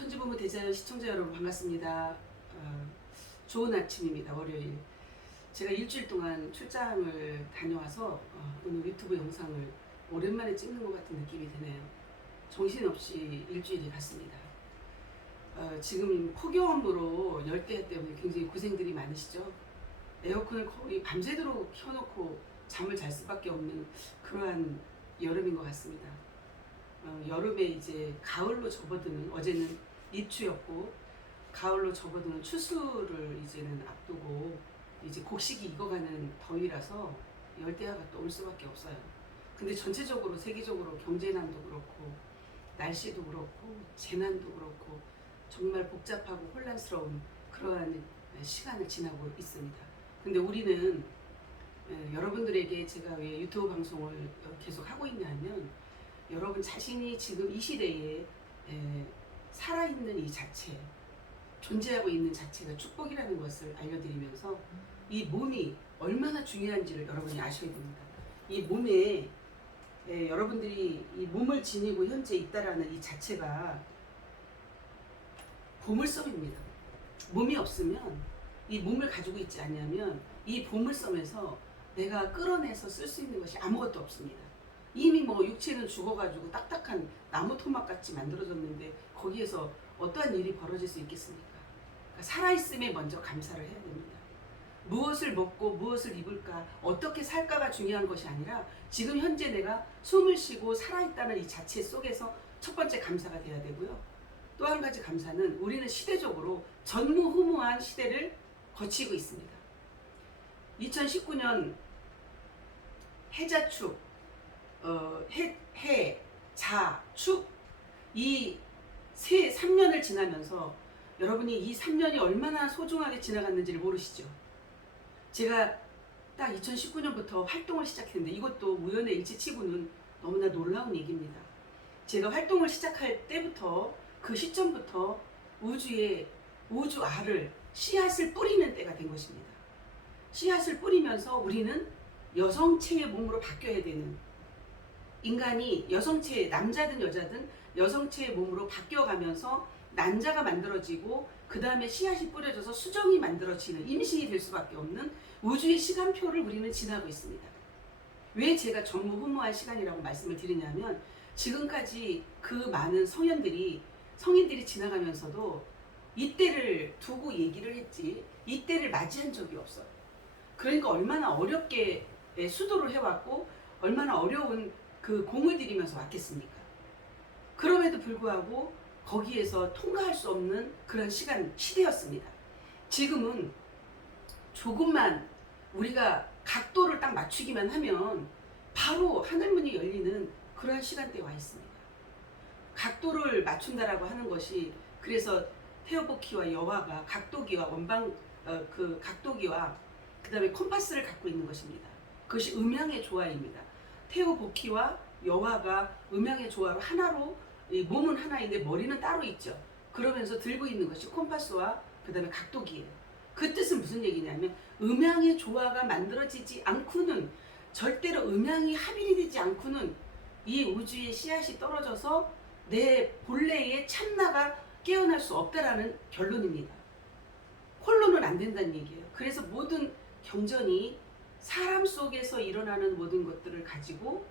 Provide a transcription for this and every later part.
천지부모 대자연 시청자 여러분 반갑습니다. 좋은 아침입니다. 월요일. 제가 일주일 동안 출장을 다녀와서 오늘 유튜브 영상을 오랜만에 찍는 것 같은 느낌이 드네요. 정신없이 일주일이 갔습니다. 지금 폭염으로 열대야 때문에 굉장히 고생들이 많으시죠? 에어컨을 거의 밤새도록 켜놓고 잠을 잘 수밖에 없는 그러한 여름인 것 같습니다. 여름에 이제 가을로 접어드는, 어제는 입추였고 가을로 접어드는 추수를 이제는 앞두고 이제 곡식이 익어가는 더위라서 열대야가 또 올 수밖에 없어요. 근데 전체적으로 세계적으로 경제난도 그렇고 날씨도 그렇고 재난도 그렇고 정말 복잡하고 혼란스러운 그러한 시간을 지나고 있습니다. 근데 우리는 여러분들에게 제가 왜 유튜브 방송을 계속 하고 있냐면, 여러분 자신이 지금 이 시대에 살아있는 이 자체, 존재하고 있는 자체가 축복이라는 것을 알려드리면서 이 몸이 얼마나 중요한지를 여러분이 아셔야 됩니다. 이 몸에 여러분들이 이 몸을 지니고 현재 있다라는 이 자체가 보물섬입니다. 몸이 없으면, 이 몸을 가지고 있지 않냐면 이 보물섬에서 내가 끌어내서 쓸 수 있는 것이 아무것도 없습니다. 이미 뭐 육체는 죽어가지고 딱딱한 나무 토막 같이 만들어졌는데 거기에서 어떠한 일이 벌어질 수 있겠습니까? 그러니까 살아있음에 먼저 감사를 해야 됩니다. 무엇을 먹고 무엇을 입을까, 어떻게 살까가 중요한 것이 아니라 지금 현재 내가 숨을 쉬고 살아있다는 이 자체 속에서 첫 번째 감사가 돼야 되고요. 또 한 가지 감사는, 우리는 시대적으로 전무후무한 시대를 거치고 있습니다. 2019년 해자축, 자, 축, 이 3년을 지나면서 여러분이 이 3년이 얼마나 소중하게 지나갔는지를 모르시죠? 제가 딱 2019년부터 활동을 시작했는데, 이것도 우연의 일치치고는 너무나 놀라운 얘기입니다. 제가 활동을 시작할 때부터, 그 시점부터 우주알을, 씨앗을 뿌리는 때가 된 것입니다. 씨앗을 뿌리면서 우리는 여성체의 몸으로 바뀌어야 되는, 인간이 여성체, 남자든 여자든 여성체의 몸으로 바뀌어가면서 난자가 만들어지고 그 다음에 씨앗이 뿌려져서 수정이 만들어지는, 임신이 될 수밖에 없는 우주의 시간표를 우리는 지나고 있습니다. 왜 제가 전무후무한 시간이라고 말씀을 드리냐면, 지금까지 그 많은 성인들이 지나가면서도 이때를 두고 얘기를 했지 이때를 맞이한 적이 없어요. 그러니까 얼마나 어렵게 수도를 해왔고 얼마나 어려운 그 공을 들이면서 왔겠습니까? 그럼에도 불구하고 거기에서 통과할 수 없는 그런 시대였습니다. 지금은 조금만 우리가 각도를 딱 맞추기만 하면 바로 하늘문이 열리는 그러한 시간대에 와 있습니다. 각도를 맞춘다라고 하는 것이, 그래서 테오보키와 여화가 각도기와 그 각도기와 그 다음에 콤파스를 갖고 있는 것입니다. 그것이 음양의 조화입니다. 테오보키와 여화가 음양의 조화로 하나로, 몸은 하나인데 머리는 따로 있죠. 그러면서 들고 있는 것이 콤파스와 그 다음에 각도기예요. 그 뜻은 무슨 얘기냐면, 음양의 조화가 만들어지지 않고는, 절대로 음양이 합일이 되지 않고는 이 우주의 씨앗이 떨어져서 내 본래의 참나가 깨어날 수 없다라는 결론입니다. 홀로는 안 된다는 얘기예요. 그래서 모든 경전이 사람 속에서 일어나는 모든 것들을 가지고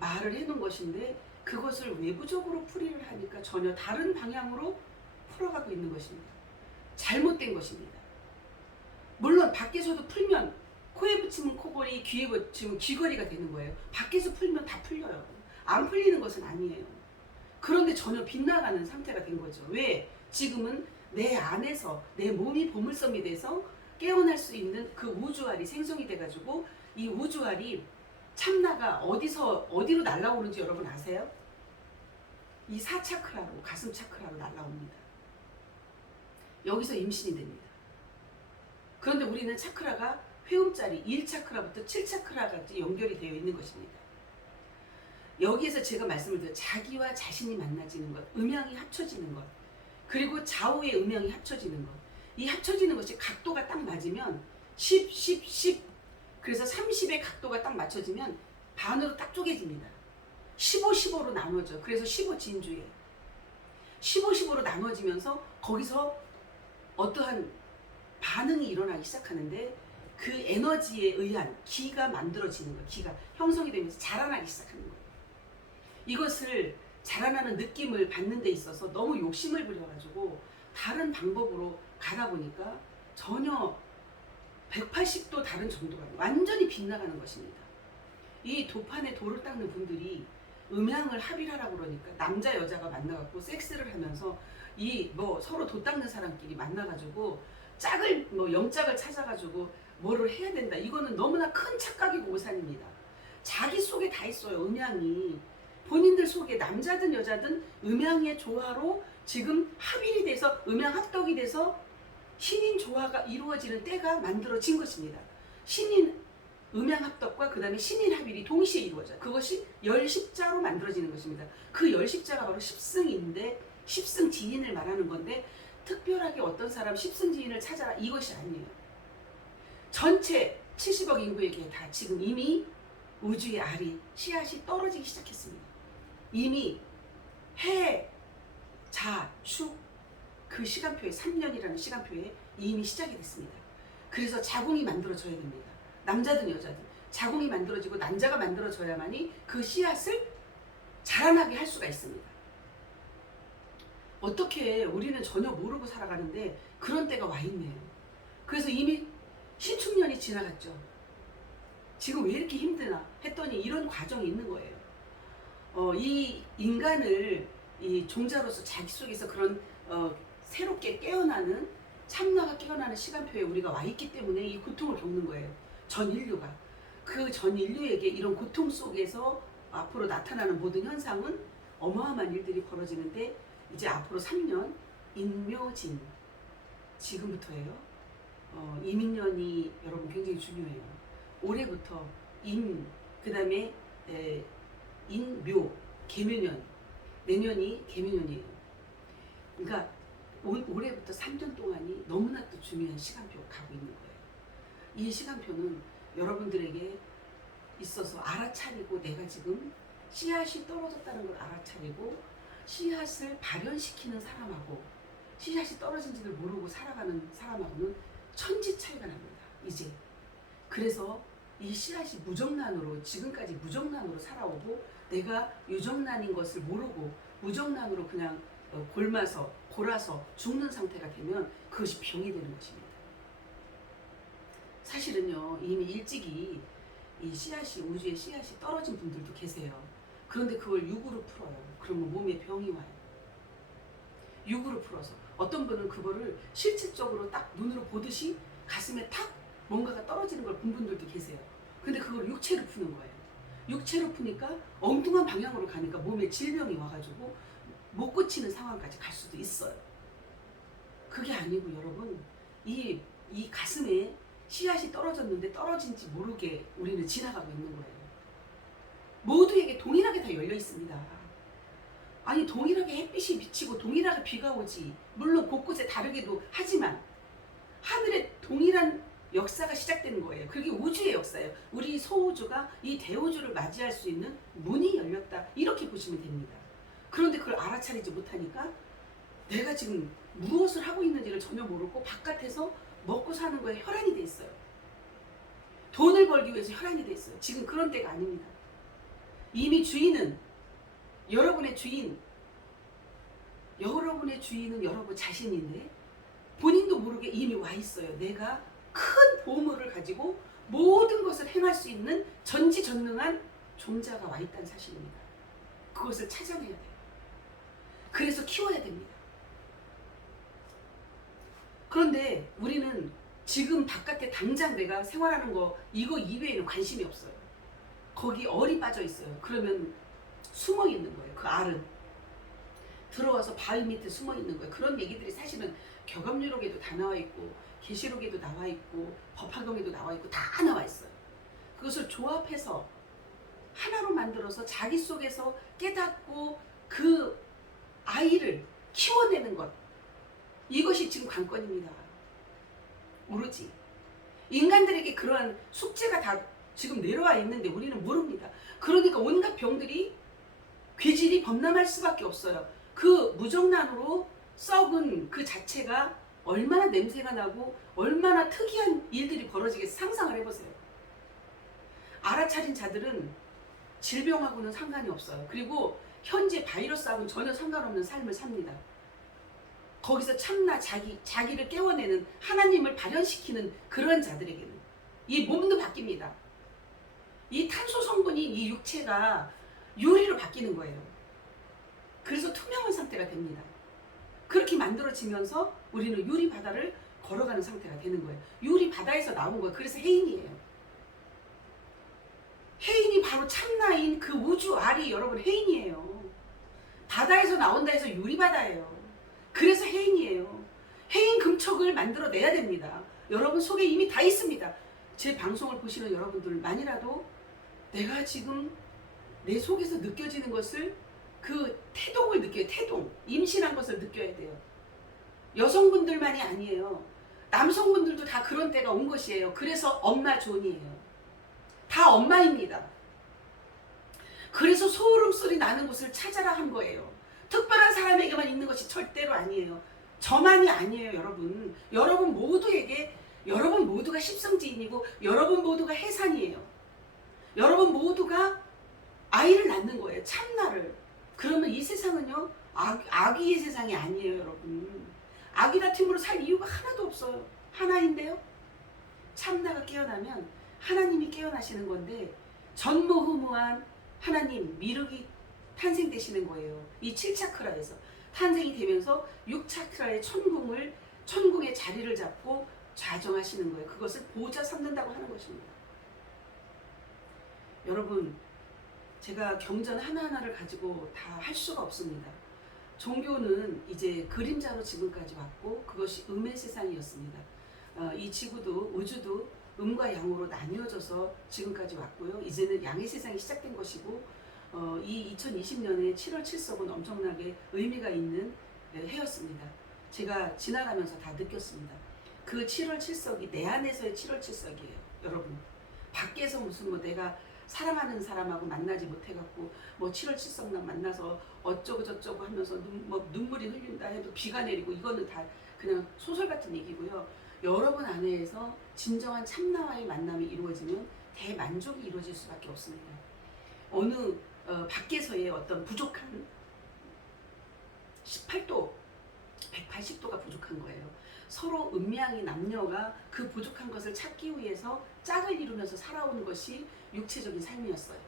말을 해놓은 것인데, 그것을 외부적으로 풀이를 하니까 전혀 다른 방향으로 풀어가고 있는 것입니다. 잘못된 것입니다. 물론 밖에서도 풀면, 코에 붙이면 코걸이, 귀에 붙이면 귀걸이가 되는 거예요. 밖에서 풀면 다 풀려요. 안 풀리는 것은 아니에요. 그런데 전혀 빗나가는 상태가 된 거죠. 왜? 지금은 내 안에서 내 몸이 보물섬이 돼서 깨어날 수 있는 그 우주알이 생성이 돼가지고, 이 우주알이 참나가 어디로 날아오는지 여러분 아세요? 이 4차크라로, 가슴 차크라로 날아옵니다. 여기서 임신이 됩니다. 그런데 우리는 차크라가 회음자리 1차크라부터 7차크라까지 연결이 되어 있는 것입니다. 여기에서 제가 말씀을 드려, 자기와 자신이 만나지는 것, 음양이 합쳐지는 것, 그리고 좌우의 음양이 합쳐지는 것, 이 합쳐지는 것이 각도가 딱 맞으면 10, 10, 10, 그래서 30의 각도가 딱 맞춰지면 반으로 딱 쪼개집니다. 15, 15로 나눠져. 그래서 15진주예요. 15, 15로 나눠지면서 거기서 어떠한 반응이 일어나기 시작하는데 그 에너지에 의한 기가 만들어지는 거예요. 기가 형성이 되면서 자라나기 시작하는 거예요. 이것을 자라나는 느낌을 받는 데 있어서 너무 욕심을 부려가지고 다른 방법으로 가다 보니까 전혀 180도 다른 정도가 완전히 빗나가는 것입니다. 이 도판에 돌을 닦는 분들이 음양을 합의하라고 그러니까 남자 여자가 만나갖고 섹스를 하면서 이 뭐 서로 도 닦는 사람끼리 만나가지고 짝을 뭐 영짝을 찾아가지고 뭐를 해야 된다. 이거는 너무나 큰 착각이고 오산입니다. 자기 속에 다 있어요. 음양이 본인들 속에 남자든 여자든 음양의 조화로 지금 합일이 돼서 음양 합덕이 돼서 신인 조화가 이루어지는 때가 만들어진 것입니다. 신인 음양 합덕과 그 다음에 신인 합일이 동시에 이루어져요. 그것이 열십자로 만들어지는 것입니다. 그 열십자가 바로 십승인데 십승 지인을 말하는 건데 특별하게 어떤 사람 십승 지인을 찾아라 이것이 아니에요. 전체 70억 인구에게 다 지금 이미 우주의 알이 씨앗이 떨어지기 시작했습니다. 이미 해, 자, 축 그 시간표에 3년이라는 시간표에 이미 시작이 됐습니다. 그래서 자궁이 만들어져야 됩니다. 남자든 여자든 자궁이 만들어지고 난자가 만들어져야만이 그 씨앗을 자라나게 할 수가 있습니다. 어떻게 우리는 전혀 모르고 살아가는데 그런 때가 와 있네요. 그래서 이미 신축년이 지나갔죠. 지금 왜 이렇게 힘드나 했더니 이런 과정이 있는 거예요. 이 인간을 이 종자로서 자기 속에서 그런 새롭게 깨어나는 참나가 깨어나는 시간표에 우리가 와 있기 때문에 이 고통을 겪는 거예요. 전 인류가. 그 전 인류에게 이런 고통 속에서 앞으로 나타나는 모든 현상은 어마어마한 일들이 벌어지는데 이제 앞으로 3년 인묘진 지금부터예요. 이민년이 여러분 굉장히 중요해요. 올해부터 그 다음에 인묘 개묘년 내년이 개묘년이에요. 그러니까 올해부터 3년 동안이 너무나 또 중요한 시간표가 가고 있는 거예요. 이 시간표는 여러분들에게 있어서 알아차리고 내가 지금 씨앗이 떨어졌다는 걸 알아차리고 씨앗을 발현시키는 사람하고 씨앗이 떨어진지를 모르고 살아가는 사람하고는 천지 차이가 납니다. 이제 그래서 이 씨앗이 무정란으로 지금까지 무정란으로 살아오고 내가 유정란인 것을 모르고 무정란으로 그냥 골아서 죽는 상태가 되면 그것이 병이 되는 것입니다. 사실은요 이미 일찍이 이 씨앗이 우주의 씨앗이 떨어진 분들도 계세요. 그런데 그걸 육으로 풀어요. 그러면 몸에 병이 와요. 육으로 풀어서 어떤 분은 그거를 실질적으로 딱 눈으로 보듯이 가슴에 탁 뭔가가 떨어지는 걸 본 분들도 계세요. 근데 그걸 육체로 푸는 거예요. 육체로 푸니까 엉뚱한 방향으로 가니까 몸에 질병이 와가지고 못 고치는 상황까지 갈 수도 있어요. 그게 아니고 여러분 이 가슴에 씨앗이 떨어졌는데 떨어진지 모르게 우리는 지나가고 있는 거예요. 모두에게 동일하게 다 열려 있습니다. 아니 동일하게 햇빛이 비치고 동일하게 비가 오지 물론 곳곳에 다르기도 하지만 하늘에 동일한 역사가 시작되는 거예요. 그게 우주의 역사예요. 우리 소우주가 이 대우주를 맞이할 수 있는 문이 열렸다 이렇게 보시면 됩니다. 그런데 그걸 알아차리지 못하니까 내가 지금 무엇을 하고 있는지를 전혀 모르고 바깥에서 먹고 사는 거에 혈안이 돼 있어요. 돈을 벌기 위해서 혈안이 돼 있어요. 지금 그런 때가 아닙니다. 이미 주인은 여러분의 주인은 여러분 자신인데 본인도 모르게 이미 와 있어요. 내가 큰 보물을 가지고 모든 것을 행할 수 있는 전지전능한 존재가 와 있다는 사실입니다. 그것을 찾아내야 돼요. 그래서 키워야 됩니다. 그런데 우리는 지금 바깥에 당장 내가 생활하는 거 이거 이외에는 관심이 없어요. 거기 얼이 빠져 있어요. 그러면 숨어 있는 거예요. 그 알은 들어와서 바위 밑에 숨어 있는 거예요. 그런 얘기들이 사실은 격압유록에도 다 나와 있고 계시록에도 나와 있고 법화경에도 나와 있고 다 나와 있어요. 그것을 조합해서 하나로 만들어서 자기 속에서 깨닫고 그 아이를 키워내는 것, 이것이 지금 관건입니다. 오로지 인간들에게 그러한 숙제가 다 지금 내려와 있는데 우리는 모릅니다. 그러니까 온갖 병들이 괴질이 범람할 수밖에 없어요. 그 무정란으로 썩은 그 자체가 얼마나 냄새가 나고 얼마나 특이한 일들이 벌어지겠어. 상상을 해보세요. 알아차린 자들은 질병하고는 상관이 없어요. 그리고 현재 바이러스하고는 전혀 상관없는 삶을 삽니다. 거기서 참나 자기를 깨워내는 하나님을 발현시키는 그런 자들에게는 이 몸도 바뀝니다. 이 탄소 성분이 이 육체가 유리로 바뀌는 거예요. 그래서 투명한 상태가 됩니다. 그렇게 만들어지면서 우리는 유리 바다를 걸어가는 상태가 되는 거예요. 유리 바다에서 나온 거예요. 그래서 해인이에요. 해인이 바로 참나인 그 우주 알이 여러분 해인이에요. 바다에서 나온다 해서 유리바다예요. 그래서 해인이에요. 해인 금촉을 만들어내야 됩니다. 여러분 속에 이미 다 있습니다. 제 방송을 보시는 여러분들만이라도 내가 지금 내 속에서 느껴지는 것을 그 태동을 느껴요. 태동. 임신한 것을 느껴야 돼요. 여성분들만이 아니에요. 남성분들도 다 그런 때가 온 것이에요. 그래서 엄마 존이에요. 다 엄마입니다. 그래서 소름 소리 나는 곳을 찾아라 한 거예요. 특별한 사람에게만 있는 것이 절대로 아니에요. 저만이 아니에요, 여러분. 여러분 모두에게, 여러분 모두가 십성지인이고 여러분 모두가 해산이에요. 여러분 모두가 아이를 낳는 거예요. 참나를. 그러면 이 세상은요, 아기의 세상이 아니에요, 여러분. 아기다 팀으로 살 이유가 하나도 없어요. 하나인데요. 참나가 깨어나면 하나님이 깨어나시는 건데 전무후무한 하나님 미륵이 탄생되시는 거예요. 이 7차크라에서 탄생이 되면서 6차크라의 천궁의 자리를 잡고 좌정하시는 거예요. 그것을 보좌 삼는다고 하는 것입니다. 여러분, 제가 경전 하나하나를 가지고 다 할 수가 없습니다. 종교는 이제 그림자로 지금까지 왔고 그것이 음의 세상이었습니다. 이 지구도 우주도 음과 양으로 나뉘어져서 지금까지 왔고요. 이제는 양의 세상이 시작된 것이고 이 2020년에 7월 7석은 엄청나게 의미가 있는 해였습니다. 제가 지나가면서 다 느꼈습니다. 그 7월 7석이 내 안에서의 7월 7석이에요. 여러분, 밖에서 무슨 뭐 내가 사랑하는 사람하고 만나지 못해갖고 뭐 7월 7석날 만나서 어쩌고 저쩌고 하면서 눈물이 흘린다 해도 비가 내리고 이거는 다 그냥 소설 같은 얘기고요. 여러분 안에서 진정한 참나와의 만남이 이루어지면 대만족이 이루어질 수밖에 없습니다. 어느 밖에서의 어떤 부족한 18도, 180도가 부족한 거예요. 서로 음양이 남녀가 그 부족한 것을 찾기 위해서 짝을 이루면서 살아오는 것이 육체적인 삶이었어요.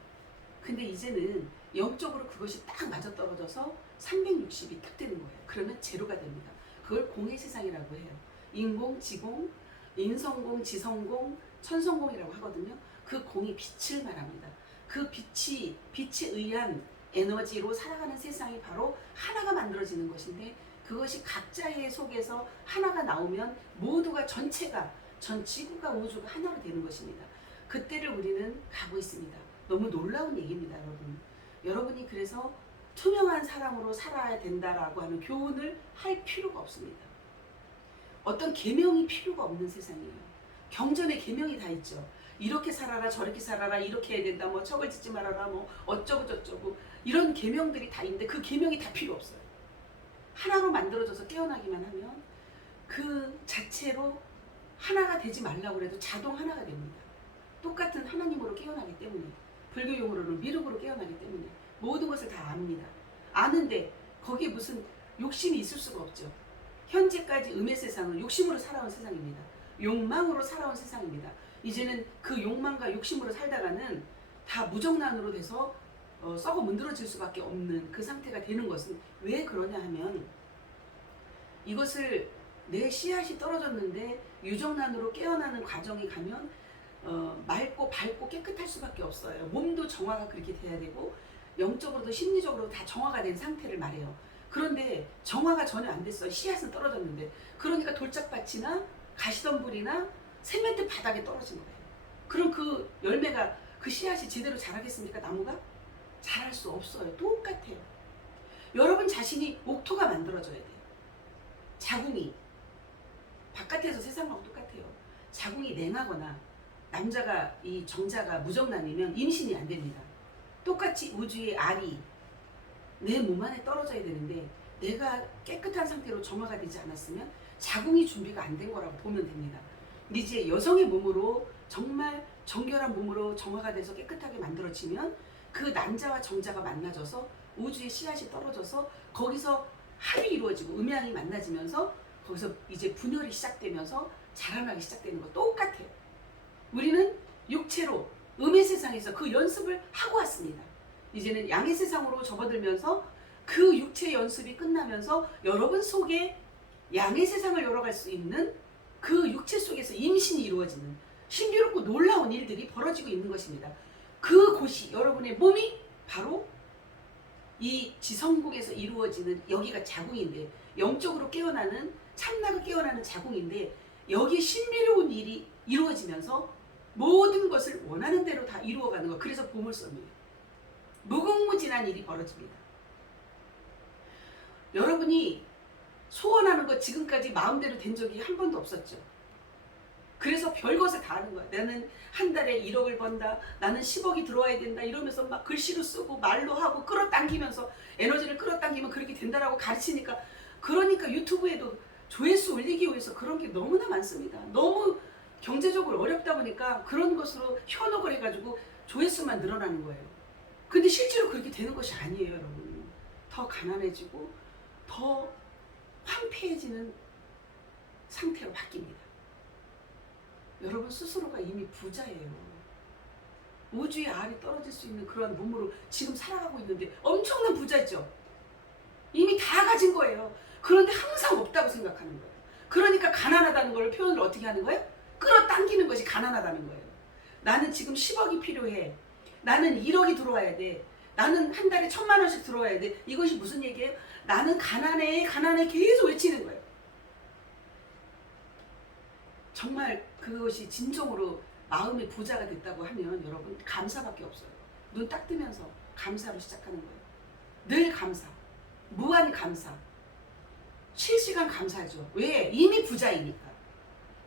근데 이제는 영적으로 그것이 딱 맞아떨어져서 360이 딱 되는 거예요. 그러면 제로가 됩니다. 그걸 공의 세상이라고 해요. 인공, 지공, 인성공, 지성공, 천성공이라고 하거든요. 그 공이 빛을 말합니다. 그 빛에 의한 에너지로 살아가는 세상이 바로 하나가 만들어지는 것인데 그것이 각자의 속에서 하나가 나오면 모두가 전체가 전 지구가 우주가 하나로 되는 것입니다. 그때를 우리는 가고 있습니다. 너무 놀라운 얘기입니다, 여러분. 여러분이 그래서 투명한 사람으로 살아야 된다라고 하는 교훈을 할 필요가 없습니다. 어떤 계명이 필요가 없는 세상이에요. 경전에 계명이 다 있죠. 이렇게 살아라, 저렇게 살아라, 이렇게 해야 된다, 뭐 척을 짓지 말아라, 뭐 어쩌고 저쩌고 이런 계명들이 다 있는데 그 계명이 다 필요 없어요. 하나로 만들어져서 깨어나기만 하면 그 자체로 하나가 되지 말라고 해도 자동 하나가 됩니다. 똑같은 하나님으로 깨어나기 때문에, 불교용어로는 미륵으로 깨어나기 때문에 모든 것을 다 압니다. 아는데 거기에 무슨 욕심이 있을 수가 없죠. 현재까지 음의 세상은 욕심으로 살아온 세상입니다. 욕망으로 살아온 세상입니다. 이제는 그 욕망과 욕심으로 살다가는 다 무정란으로 돼서 썩어 문드러질 수밖에 없는 그 상태가 되는 것은 왜 그러냐 하면 이것을 내 씨앗이 떨어졌는데 유정란으로 깨어나는 과정이 가면 맑고 밝고 깨끗할 수밖에 없어요. 몸도 정화가 그렇게 돼야 되고 영적으로도 심리적으로도 다 정화가 된 상태를 말해요. 그런데 정화가 전혀 안 됐어요. 씨앗은 떨어졌는데. 그러니까 돌짝밭이나 가시덤불이나 세면대 바닥에 떨어진 거예요. 그럼 그 열매가 그 씨앗이 제대로 자라겠습니까? 나무가? 자랄 수 없어요. 똑같아요. 여러분 자신이 옥토가 만들어져야 돼요. 자궁이 바깥에서 세상하고 똑같아요. 자궁이 냉하거나 남자가 이 정자가 무정란이면 임신이 안 됩니다. 똑같이 우주의 알이 내 몸 안에 떨어져야 되는데 내가 깨끗한 상태로 정화가 되지 않았으면 자궁이 준비가 안 된 거라고 보면 됩니다. 이제 여성의 몸으로 정말 정결한 몸으로 정화가 돼서 깨끗하게 만들어지면 그 남자와 정자가 만나져서 우주의 씨앗이 떨어져서 거기서 합이 이루어지고 음양이 만나지면서 거기서 이제 분열이 시작되면서 자라나기 시작되는 거 똑같아요. 우리는 육체로 음의 세상에서 그 연습을 하고 왔습니다. 이제는 양의 세상으로 접어들면서 그 육체 연습이 끝나면서 여러분 속에 양의 세상을 열어갈 수 있는 그 육체 속에서 임신이 이루어지는 신비롭고 놀라운 일들이 벌어지고 있는 것입니다. 그곳이 여러분의 몸이 바로 이 지성국에서 이루어지는 여기가 자궁인데 영적으로 깨어나는 참나가 깨어나는 자궁인데 여기에 신비로운 일이 이루어지면서 모든 것을 원하는 대로 다 이루어가는 것. 그래서 보물섬이에요. 무궁무진한 일이 벌어집니다. 여러분이 소원하는 것 지금까지 마음대로 된 적이 한 번도 없었죠. 그래서 별것을 다 하는 거야. 나는 한 달에 1억을 번다. 나는 10억이 들어와야 된다. 이러면서 막 글씨로 쓰고 말로 하고 끌어당기면서 에너지를 끌어당기면 그렇게 된다라고 가르치니까 그러니까 유튜브에도 조회수 올리기 위해서 그런 게 너무나 많습니다. 너무 경제적으로 어렵다 보니까 그런 것으로 현혹을 해가지고 조회수만 늘어나는 거예요. 근데 실제로 그렇게 되는 것이 아니에요, 여러분. 더 가난해지고 더 황폐해지는 상태로 바뀝니다. 여러분 스스로가 이미 부자예요. 우주의 알이 떨어질 수 있는 그런 몸으로 지금 살아가고 있는데 엄청난 부자죠. 이미 다 가진 거예요. 그런데 항상 없다고 생각하는 거예요. 그러니까 가난하다는 걸 표현을 어떻게 하는 거예요? 끌어당기는 것이 가난하다는 거예요. 나는 지금 10억이 필요해. 나는 1억이 들어와야 돼. 나는 한 달에 1,000만 원씩 들어와야 돼. 이것이 무슨 얘기예요? 나는 가난해, 가난해 계속 외치는 거예요. 정말 그것이 진정으로 마음의 부자가 됐다고 하면 여러분 감사밖에 없어요. 눈 딱 뜨면서 감사로 시작하는 거예요. 늘 감사, 무한 감사, 실시간 감사죠. 왜? 이미 부자이니까,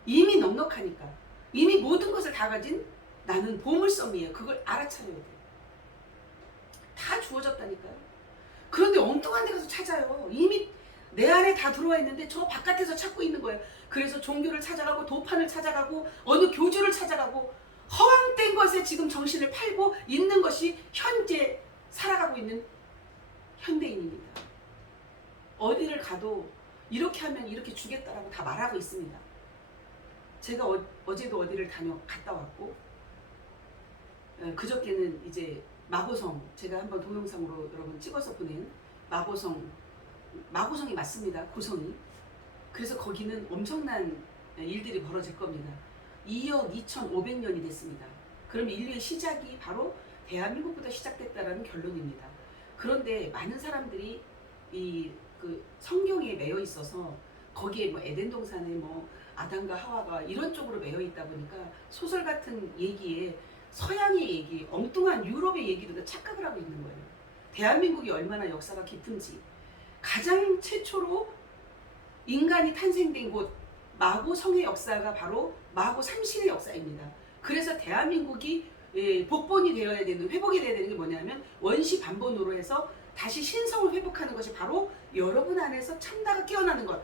이미 넉넉하니까, 이미 모든 것을 다 가진 나는 보물섬이에요. 그걸 알아차려야 돼요. 다 주어졌다니까요. 그런데 엉뚱한 데 가서 찾아요. 이미 내 안에 다 들어와 있는데 저 바깥에서 찾고 있는 거예요. 그래서 종교를 찾아가고 도판을 찾아가고 어느 교주를 찾아가고 허황된 것에 지금 정신을 팔고 있는 것이 현재 살아가고 있는 현대인입니다. 어디를 가도 이렇게 하면 이렇게 주겠다라고 다 말하고 있습니다. 제가 어제도 어디를 갔다 왔고 그저께는 이제 마고성, 제가 한번 동영상으로 여러분 찍어서 보낸 마고성이 맞습니다. 고성이. 그래서 거기는 엄청난 일들이 벌어질 겁니다. 2억 2,500년이 됐습니다. 그럼 인류의 시작이 바로 대한민국부터 시작됐다라는 결론입니다. 그런데 많은 사람들이 그 성경에 매여 있어서 거기에 뭐 에덴 동산에 뭐 아담과 하와가 이런 쪽으로 매여 있다 보니까 소설 같은 얘기에 서양의 얘기, 엉뚱한 유럽의 얘기도 다 착각을 하고 있는 거예요. 대한민국이 얼마나 역사가 깊은지. 가장 최초로 인간이 탄생된 곳 마고성의 역사가 바로 마고 삼신의 역사입니다. 그래서 대한민국이 복본이 되어야 되는, 회복이 되어야 되는 게 뭐냐면 원시 반본으로 해서 다시 신성을 회복하는 것이 바로 여러분 안에서 참나가 깨어나는 것.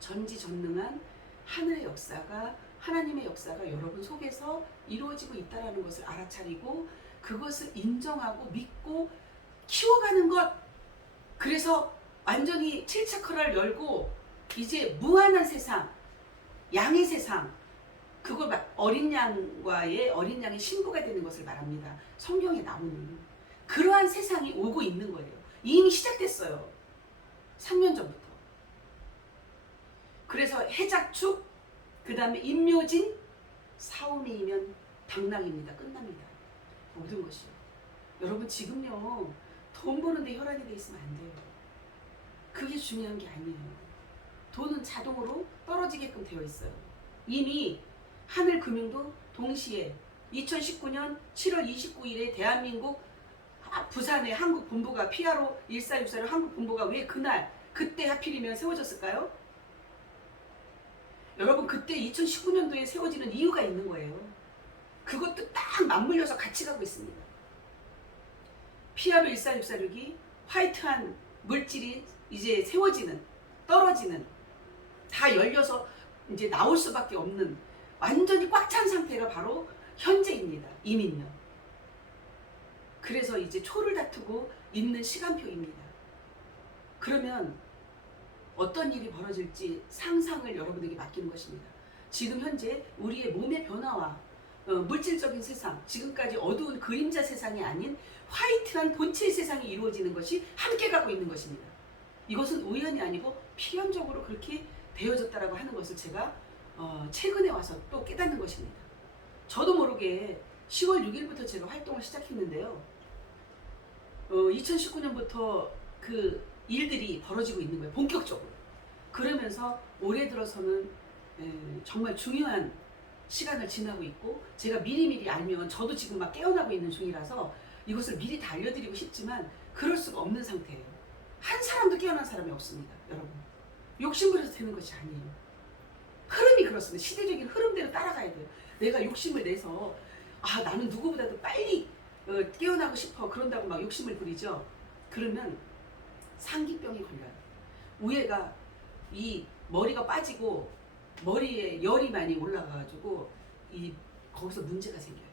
전지전능한 하늘의 역사가, 하나님의 역사가 여러분 속에서 이루어지고 있다는 것을 알아차리고 그것을 인정하고 믿고 키워가는 것. 그래서 완전히 7차크라를 열고 이제 무한한 세상, 양의 세상, 그걸 어린 양의 신부가 되는 것을 말합니다. 성경에 나오는 그러한 세상이 오고 있는 거예요. 이미 시작됐어요. 3년 전부터. 그래서 해작축, 그 다음에 임묘진, 사오미이면 당락입니다. 끝납니다. 모든 것이요. 여러분 지금요 돈 버는데 혈안이 돼 있으면 안 돼요. 그게 중요한 게 아니에요. 돈은 자동으로 떨어지게끔 되어 있어요. 이미 하늘금융도 동시에 2019년 7월 29일에 대한민국 부산에 한국 본부가 PRO 1464로 한국 본부가 왜 그때 하필이면 세워졌을까요? 여러분 그때 2019년도에 세워지는 이유가 있는 거예요. 그것도 딱 맞물려서 같이 가고 있습니다. PRO 1464이 화이트한 물질이 이제 세워지는, 떨어지는, 다 열려서 이제 나올 수밖에 없는 완전히 꽉 찬 상태가 바로 현재입니다. 이민요. 그래서 이제 초를 다투고 있는 시간표입니다. 그러면 어떤 일이 벌어질지 상상을 여러분에게 맡기는 것입니다. 지금 현재 우리의 몸의 변화와 물질적인 세상, 지금까지 어두운 그림자 세상이 아닌 화이트한 본체의 세상이 이루어지는 것이 함께 가고 있는 것입니다. 이것은 우연이 아니고 필연적으로 그렇게 되어졌다라고 하는 것을 제가 최근에 와서 또 깨닫는 것입니다. 저도 모르게 10월 6일부터 제가 활동을 시작했는데요. 2019년부터 그 일들이 벌어지고 있는 거예요. 본격적으로. 그러면서 올해 들어서는 정말 중요한 시간을 지나고 있고, 제가 미리미리 알면 저도 지금 막 깨어나고 있는 중이라서 이것을 미리 다 알려드리고 싶지만 그럴 수가 없는 상태예요. 한 사람도 깨어난 사람이 없습니다. 여러분, 욕심부려서 되는 것이 아니에요. 흐름이 그렇습니다. 시대적인 흐름대로 따라가야 돼요. 내가 욕심을 내서 나는 누구보다도 빨리 깨어나고 싶어 그런다고 막 욕심을 부리죠. 그러면 상기병이 걸려요. 우애가 이 머리가 빠지고 머리에 열이 많이 올라가가지고 거기서 문제가 생겨요.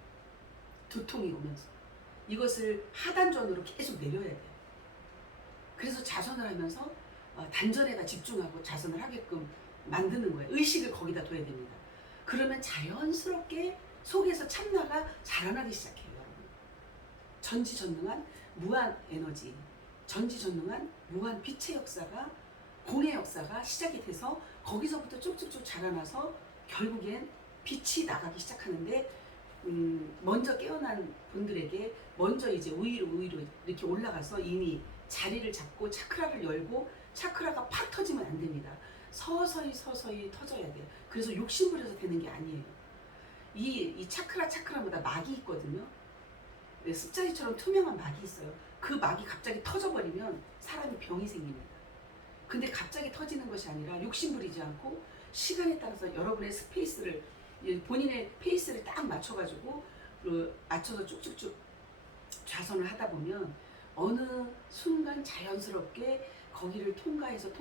두통이 오면서 이것을 하단전으로 계속 내려야 돼요. 그래서 자선을 하면서 단전에다 집중하고 자선을 하게끔 만드는 거예요. 의식을 거기다 둬야 됩니다. 그러면 자연스럽게 속에서 참나가 자라나기 시작해요. 여러분. 전지전능한 무한 에너지, 전지전능한 무한 빛의 역사가, 공의 역사가 시작이 돼서 거기서부터 쭉쭉쭉 자라나서 결국엔 빛이 나가기 시작하는데, 먼저 깨어난 분들에게 먼저 이제 위로 이렇게 올라가서 이미 자리를 잡고 차크라를 열고, 차크라가 팍 터지면 안 됩니다. 서서히 터져야 돼요. 그래서 욕심부려서 되는 게 아니에요. 이 차크라마다 막이 있거든요. 습자리처럼 투명한 막이 있어요. 그 막이 갑자기 터져버리면 사람이 병이 생깁니다. 근데 갑자기 터지는 것이 아니라 욕심부리지 않고 시간에 따라서 여러분의 스페이스를, 본인의 페이스를 딱 맞춰가지고 맞춰서 쭉쭉쭉 좌선을 하다 보면 어느 순간 자연스럽게 거기를 통과해서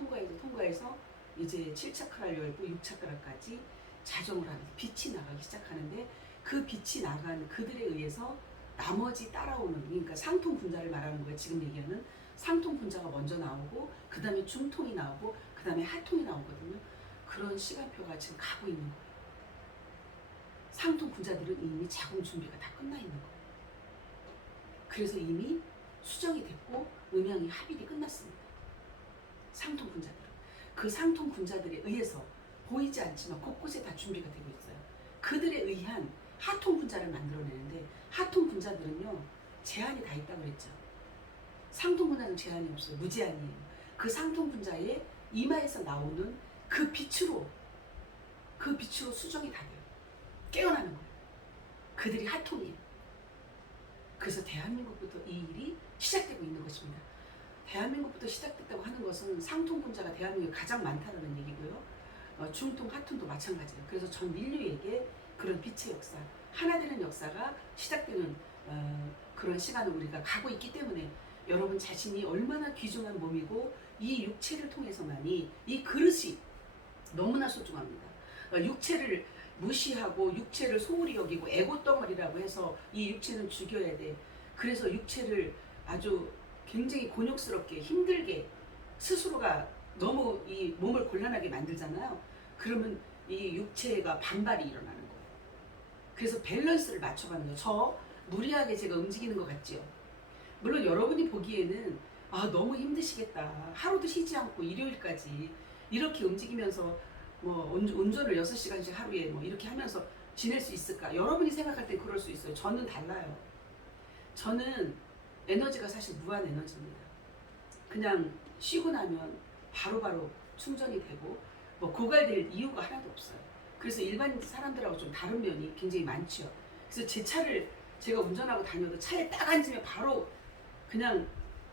이제 7차크라를 열고 6차크라까지 자정을 하면서 빛이 나가기 시작하는데, 그 빛이 나간 그들에 의해서 나머지 따라오는, 그러니까 상통 분자를 말하는 거예요. 지금 얘기하는 상통 분자가 먼저 나오고, 그 다음에 중통이 나오고, 그 다음에 하통이 나오거든요. 그런 시간표가 지금 가고 있는 거예요. 상통 분자들은 이미 자궁 준비가 다 끝나 있는 거예요. 그래서 이미 수정이 됐고 음양이 합일이 끝났습니다. 상통 분자들은. 그 상통 분자들에 의해서 보이지 않지만 곳곳에 다 준비가 되고 있어요. 그들에 의한 하통 분자를 만들어내는데, 하통 분자들은요 제한이 다 있다고 그랬죠. 상통 분자는 제한이 없어요. 무제한이에요. 그 상통 분자의 이마에서 나오는 그 빛으로 수정이 다 돼요. 깨어나는 거예요. 그들이 하통이에요. 그래서 대한민국부터 이 일이 시작되고 있는 것입니다. 대한민국부터 시작됐다고 하는 것은 상통 분자가 대한민국에 가장 많다는 얘기고요. 중통, 하통도 마찬가지예요. 그래서 전 인류에게 그런 빛의 역사, 하나 되는 역사가 시작되는 그런 시간을 우리가 가고 있기 때문에, 여러분 자신이 얼마나 귀중한 몸이고 이 육체를 통해서만이, 이 그릇이 너무나 소중합니다. 육체를 무시하고 육체를 소홀히 여기고 애고덩어리라고 해서 이 육체는 죽여야 돼. 그래서 육체를 아주 굉장히 곤욕스럽게 힘들게 스스로가 너무 이 몸을 곤란하게 만들잖아요. 그러면 이 육체가 반발이 일어나는 거예요. 그래서 밸런스를 맞춰가는 거예요. 저 무리하게 제가 움직이는 것 같지요? 물론 여러분이 보기에는 너무 힘드시겠다. 하루도 쉬지 않고 일요일까지 이렇게 움직이면서 운전을 6시간씩 하루에 이렇게 하면서 지낼 수 있을까? 여러분이 생각할 때 그럴 수 있어요. 저는 달라요. 저는 에너지가 사실 무한 에너지입니다. 그냥 쉬고 나면 바로바로 충전이 되고 고갈될 이유가 하나도 없어요. 그래서 일반 사람들하고 좀 다른 면이 굉장히 많죠. 그래서 제 차를 제가 운전하고 다녀도 차에 딱 앉으면 바로 그냥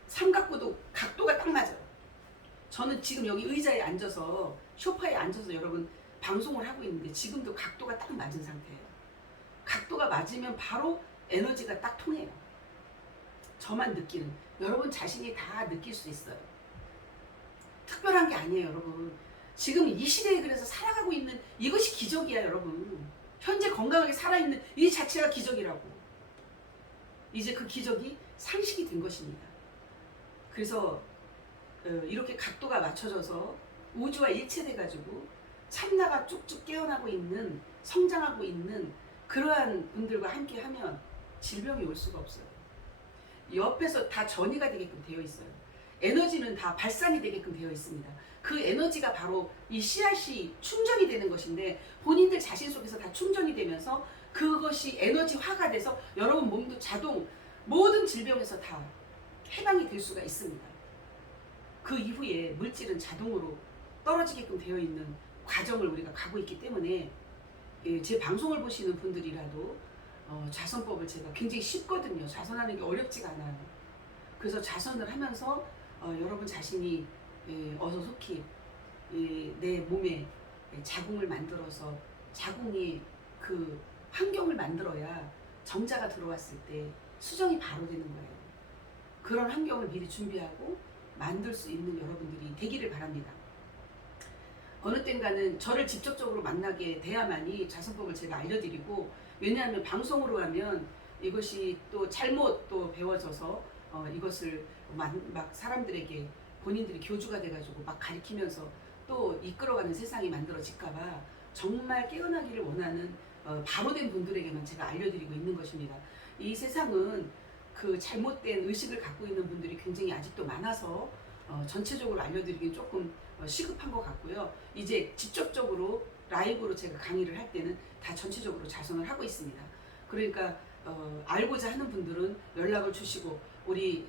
삼각구도 각도가 딱 맞아요. 저는 지금 여기 의자에 앉아서, 소파에 앉아서 여러분 방송을 하고 있는데 지금도 각도가 딱 맞은 상태예요. 각도가 맞으면 바로 에너지가 딱 통해요. 저만 느끼는, 여러분 자신이 다 느낄 수 있어요. 특별한 게 아니에요, 여러분. 지금 이 시대에 그래서 살아가고 있는 이것이 기적이야, 여러분. 현재 건강하게 살아있는 이 자체가 기적이라고. 이제 그 기적이 상식이 된 것입니다. 그래서 이렇게 각도가 맞춰져서 우주와 일체돼가지고 참나가 쭉쭉 깨어나고 있는, 성장하고 있는 그러한 분들과 함께하면 질병이 올 수가 없어요. 옆에서 다 전이가 되게끔 되어 있어요. 에너지는 다 발산이 되게끔 되어 있습니다. 그 에너지가 바로 이 씨앗이 충전이 되는 것인데 본인들 자신 속에서 다 충전이 되면서 그것이 에너지화가 돼서 여러분 몸도 자동 모든 질병에서 다 해방이 될 수가 있습니다. 그 이후에 물질은 자동으로 떨어지게끔 되어 있는 과정을 우리가 가고 있기 때문에 제 방송을 보시는 분들이라도 자선법을 제가 굉장히 쉽거든요. 자선하는 게 어렵지가 않아요. 그래서 자선을 하면서 여러분 자신이 어서 속히 내 몸에 자궁을 만들어서 자궁이 그 환경을 만들어야 정자가 들어왔을 때 수정이 바로 되는 거예요. 그런 환경을 미리 준비하고 만들 수 있는 여러분들이 되기를 바랍니다. 어느 땐가는 저를 직접적으로 만나게 돼야만이 자선법을 제가 알려드리고, 왜냐하면 방송으로 하면 이것이 또 잘못 또 배워져서 이것을 막 사람들에게 본인들이 교주가 돼가지고 막 가르치면서 또 이끌어가는 세상이 만들어질까봐 정말 깨어나기를 원하는 바로 된 분들에게만 제가 알려드리고 있는 것입니다. 이 세상은 그 잘못된 의식을 갖고 있는 분들이 굉장히 아직도 많아서 전체적으로 알려드리긴 조금 시급한 것 같고요. 이제 직접적으로 라이브로 제가 강의를 할 때는 다 전체적으로 자선을 하고 있습니다. 그러니까 알고자 하는 분들은 연락을 주시고 우리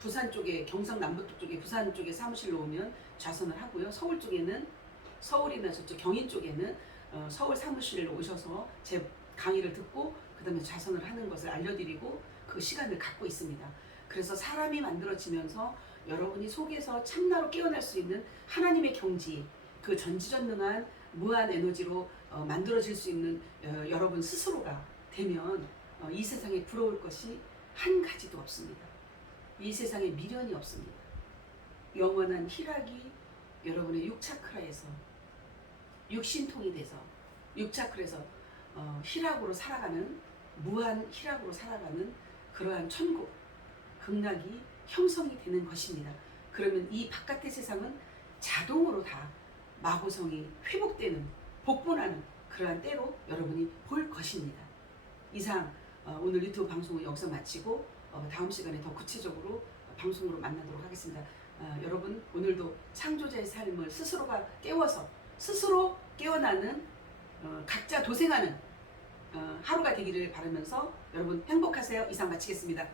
부산 쪽에 경상남북 쪽에 부산 쪽에 사무실로 오면 자선을 하고요. 서울 쪽에는 서울이나 저쪽 경인 쪽에는 서울 사무실로 오셔서 제 강의를 듣고 그 다음에 자선을 하는 것을 알려드리고 그 시간을 갖고 있습니다. 그래서 사람이 만들어지면서 여러분이 속에서 참나로 깨어날 수 있는 하나님의 경지, 그 전지전능한 무한 에너지로 만들어질 수 있는 여러분 스스로가 되면 이 세상에 부러울 것이 한 가지도 없습니다. 이 세상에 미련이 없습니다. 영원한 희락이 여러분의 6차크라에서 육신통이 돼서 6차크라에서 희락으로 살아가는, 무한 희락으로 살아가는 그러한 천국, 극락이 형성이 되는 것입니다. 그러면 이 바깥의 세상은 자동으로 다 마고성이 회복되는, 복본하는 그러한 때로 여러분이 볼 것입니다. 이상 오늘 유튜브 방송을 여기서 마치고 다음 시간에 더 구체적으로 방송으로 만나도록 하겠습니다. 여러분 오늘도 창조자의 삶을 스스로가 깨워서 스스로 깨어나는 각자 도생하는 하루가 되기를 바라면서 여러분 행복하세요. 이상 마치겠습니다.